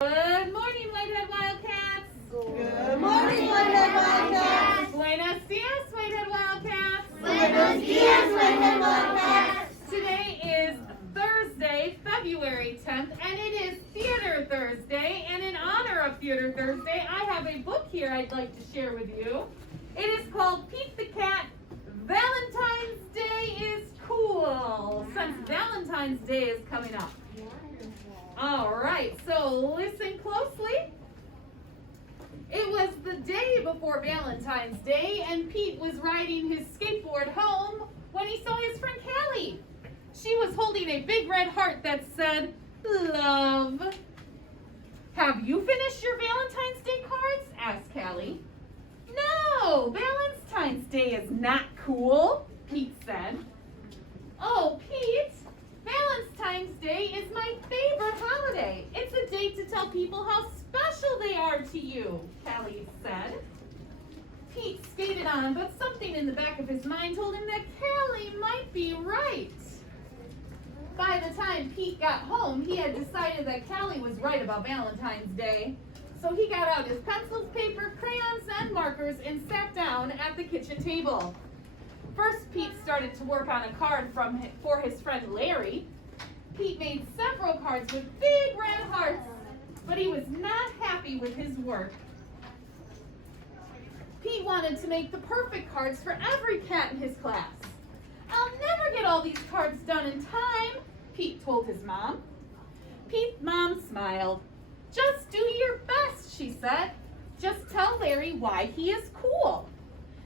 Good morning, Whitehead Wildcats. Good morning, Whitehead Wildcats. Buenos dias, Whitehead Wildcats. Buenos dias, Whitehead Wildcats. Today is Thursday, February 10th, and it is Theater Thursday. And in honor of Theater Thursday, I have a book here I'd like to share with you. It is called Pete the Cat, Valentine's Day is Cool, since Valentine's Day is coming up. All right, so listen closely. It was the day before Valentine's Day, and Pete was riding his skateboard home when he saw his friend Callie. She was holding a big red heart that said, "Love." "Have you finished your Valentine's Day cards?" asked Callie. "No, Valentine's Day is not cool," Pete said. "Oh, Pete, Valentine's Day is my favorite holiday. It's a day to tell people how special they are to you," Callie said. Pete skated on, but something in the back of his mind told him that Callie might be right. By the time Pete got home, he had decided that Callie was right about Valentine's Day. So he got out his pencils, paper, crayons, and markers and sat down at the kitchen table. First, Pete started to work on a card for his friend Larry. Pete made several cards with big red hearts, but he was not happy with his work. Pete wanted to make the perfect cards for every cat in his class. "I'll never get all these cards done in time," Pete told his mom. Pete's mom smiled. "Just do your best," she said. "Just tell Larry why he is cool.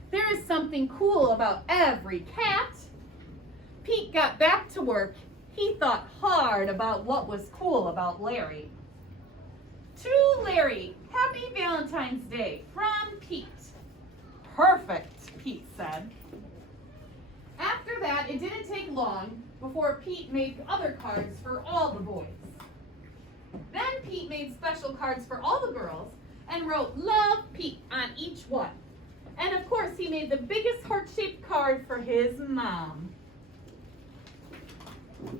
There is something cool about every cat." Pete got back to work. He thought hard about what was cool about Larry. "To Larry, Happy Valentine's Day from Pete." "Perfect," Pete said. After that, it didn't take long before Pete made other cards for all the boys. Then Pete made special cards for all the girls and wrote "Love Pete" on each one. And of course, he made the biggest heart-shaped card for his mom.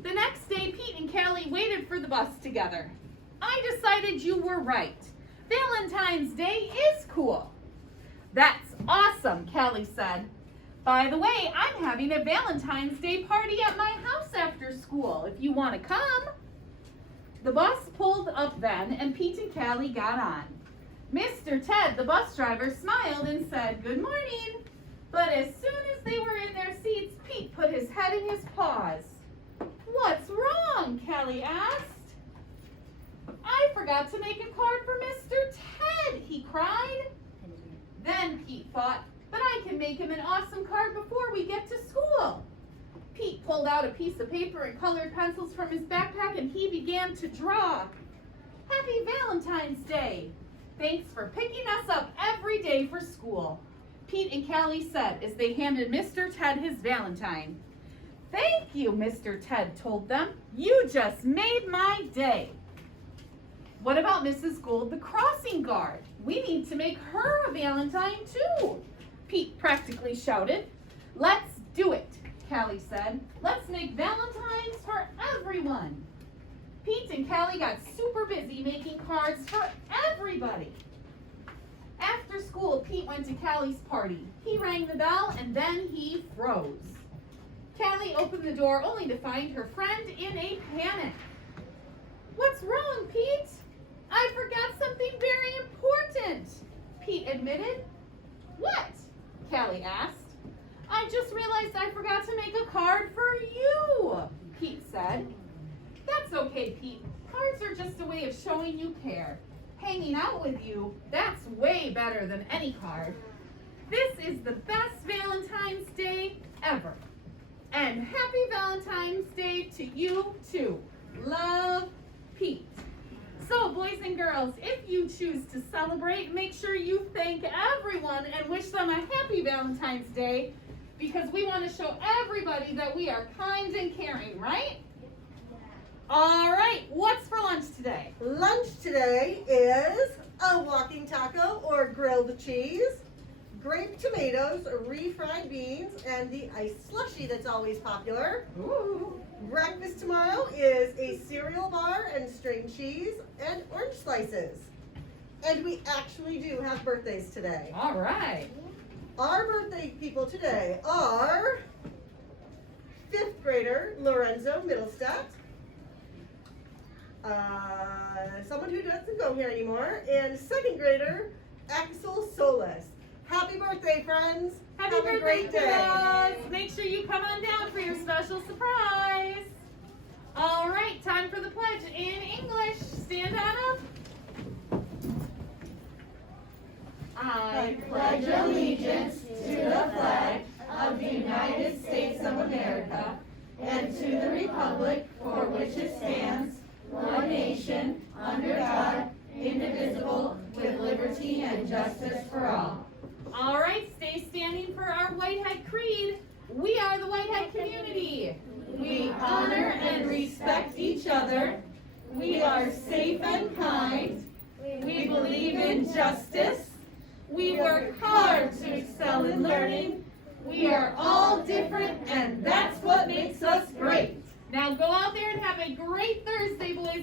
The next day, Pete and Callie waited for the bus together. "I decided you were right. Valentine's Day is cool." "That's awesome," Callie said. "By the way, I'm having a Valentine's Day party at my house after school, if you want to come." The bus pulled up then, and Pete and Callie got on. Mr. Ted, the bus driver, smiled and said, "Good morning." But as soon as they were in their seats, Pete put his head in his paws. "What's wrong?" Callie asked. "I forgot to make a card for Mr. Ted," he cried. Then Pete thought, "But I can make him an awesome card before we get to school." Pete pulled out a piece of paper and colored pencils from his backpack, and he began to draw. "Happy Valentine's Day. Thanks for picking us up every day for school," Pete and Callie said as they handed Mr. Ted his Valentine. "Thank you," Mr. Ted told them. "You just made my day." "What about Mrs. Gould, the crossing guard? We need to make her a Valentine too," Pete practically shouted. "Let's do it," Callie said. "Let's make Valentines for everyone." Pete and Callie got super busy making cards for everybody. After school, Pete went to Callie's party. He rang the bell and then he froze. Callie opened the door only to find her friend in a panic. "What's wrong, Pete?" "I forgot something very important," Pete admitted. "What?" Callie asked. "I just realized I forgot to make a card for you," Pete said. "That's okay, Pete. Cards are just a way of showing you care. Hanging out with you, that's way better than any card. This is the best Valentine's Day ever. And happy Valentine's Day to you too. Love, Pete." So, boys and girls, if you choose to celebrate, make sure you thank everyone and wish them a happy Valentine's Day, because we want to show everybody that we are kind and caring, right? All right, what's for lunch today? Lunch today is a walking taco or grilled cheese, grape tomatoes, refried beans, and the iced slushie that's always popular. Ooh. Breakfast tomorrow is a cereal bar and string cheese and orange slices. And we actually do have birthdays today. All right. Our birthday people today are 5th grader Lorenzo Middlestadt, someone who doesn't go here anymore, and 2nd grader Axel Solis. Happy birthday, friends. Happy Have birthday, a great day. kiddos. Make sure you come on down for your special surprise. All right, time for the pledge in English. Stand on up. I pledge allegiance to the flag of the United States of America and to the republic for which it stands, one nation, under God, indivisible, with liberty and justice for all. All right, stay standing for our Whitehead Creed. We are the Whitehead community. We honor and respect each other. We are safe and kind. We believe in justice. We work hard to excel in learning. We are all different, and that's what makes us great. Now go out there and have a great Thursday, boys